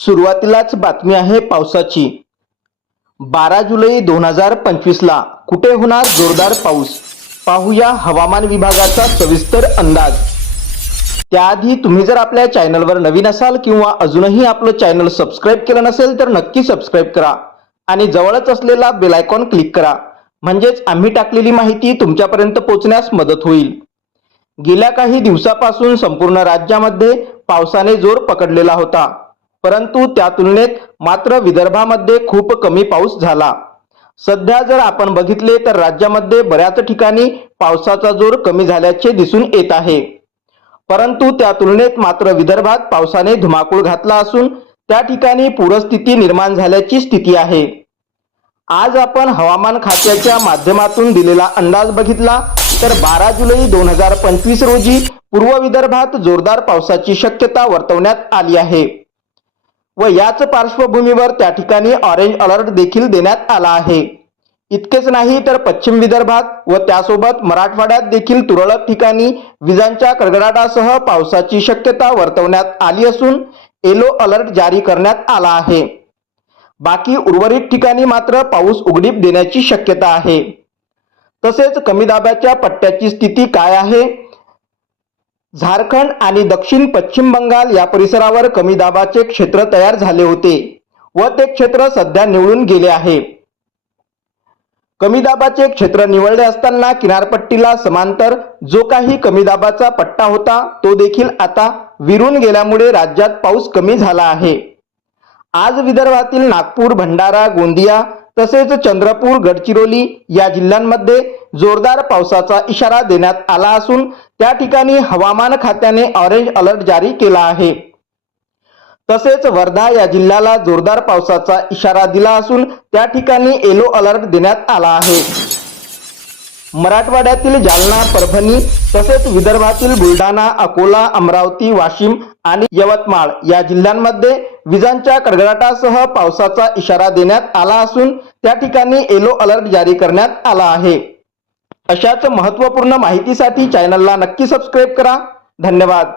सुरुवातीलाच बातमी आहे पावसाची. बारा जुलै दोन हजार पंचवीसला कुठे होणार जोरदार पाऊस? पाहूया हवामान विभागाचा सविस्तर अंदाज. त्याआधी तुम्ही जर आपल्या चॅनलवर नवीन असाल किंवा अजूनही आपलं चॅनल सबस्क्राईब केलं नसेल तर नक्की सबस्क्राईब करा आणि जवळच असलेला बेल आयकॉन क्लिक करा. म्हणजेच आम्ही टाकलेली माहिती तुमच्यापर्यंत पोहोचण्यास मदत होईल. गेल्या काही दिवसापासून संपूर्ण राज्यामध्ये पावसाने जोर पकडलेला होता. परंतु त्या तुलनेत मात्र विदर्भामध्ये खूप कमी पाऊस झाला. सध्या जर आपण बघितले तर राज्यामध्ये बऱ्याच ठिकाणी पावसाचा जोर कमी झाल्याचे दिसून येत आहे. परंतु त्या तुलनेत मात्र विदर्भात पावसाने धुमाकूळ घातला असून त्या ठिकाणी पूरस्थिती निर्माण झाल्याची स्थिती आहे. आज आपण हवामान खात्याच्या माध्यमातून दिलेला अंदाज बघितला तर बारा जुलै दोन हजार पंचवीस रोजी पूर्व विदर्भात जोरदार पावसाची शक्यता वर्तवण्यात आली आहे. व याच पार्श्वभूमीवर त्या ठिकाणी ऑरेंज अलर्ट देखील देण्यात आला आहे. इतकेच नाही तर पश्चिम विदर्भात व त्यासोबत मराठवाड्यात देखील तुरळक ठिकाणी विजांच्या कडकडाटासह पावसाची शक्यता वर्तवण्यात आली असून येलो अलर्ट जारी करण्यात आला आहे. बाकी उर्वरित ठिकाणी मात्र पाऊस उघडीप देण्याची शक्यता आहे. तसेच कमी दाबाच्या पट्ट्याची स्थिती काय आहे? झारखंड आणि दक्षिण पश्चिम बंगाल या परिसरावर कमी दाबाचे क्षेत्र तयार झाले होते व ते क्षेत्र सध्या निवडून गेले आहे. कमी दाबाचे क्षेत्र निवडले असताना किनारपट्टीला समांतर जो काही कमी दाबाचा पट्टा होता तो देखील आता विरून गेल्यामुळे राज्यात पाऊस कमी झाला आहे. आज विदर्भातील नागपूर भंडारा गोंदिया तसेच चंद्रपूर गडचिरोली या जिल्ह्यांमध्ये जोरदार पावसाचा इशारा देण्यात आला असून त्या ठिकाणी हवामान खात्याने ऑरेंज अलर्ट जारी केला आहे. तसेच वर्धा या जिल्ह्याला जोरदार पावसाचा इशारा दिला असून त्या ठिकाणी येलो अलर्ट देण्यात आला आहे. मराठवाड्यातील जालना परभणी तसेच विदर्भातील बुलढाणा अकोला अमरावती वाशिम आणि यवतमाळ या जिल्ह्यांमध्ये विजांच्या कडकडाटासह पावसाचा इशारा देण्यात आला असून त्या ठिकाणी येलो अलर्ट जारी करण्यात आला आहे. अशाच महत्त्वपूर्ण माहितीसाठी चॅनलला नक्की सबस्क्राईब करा. धन्यवाद.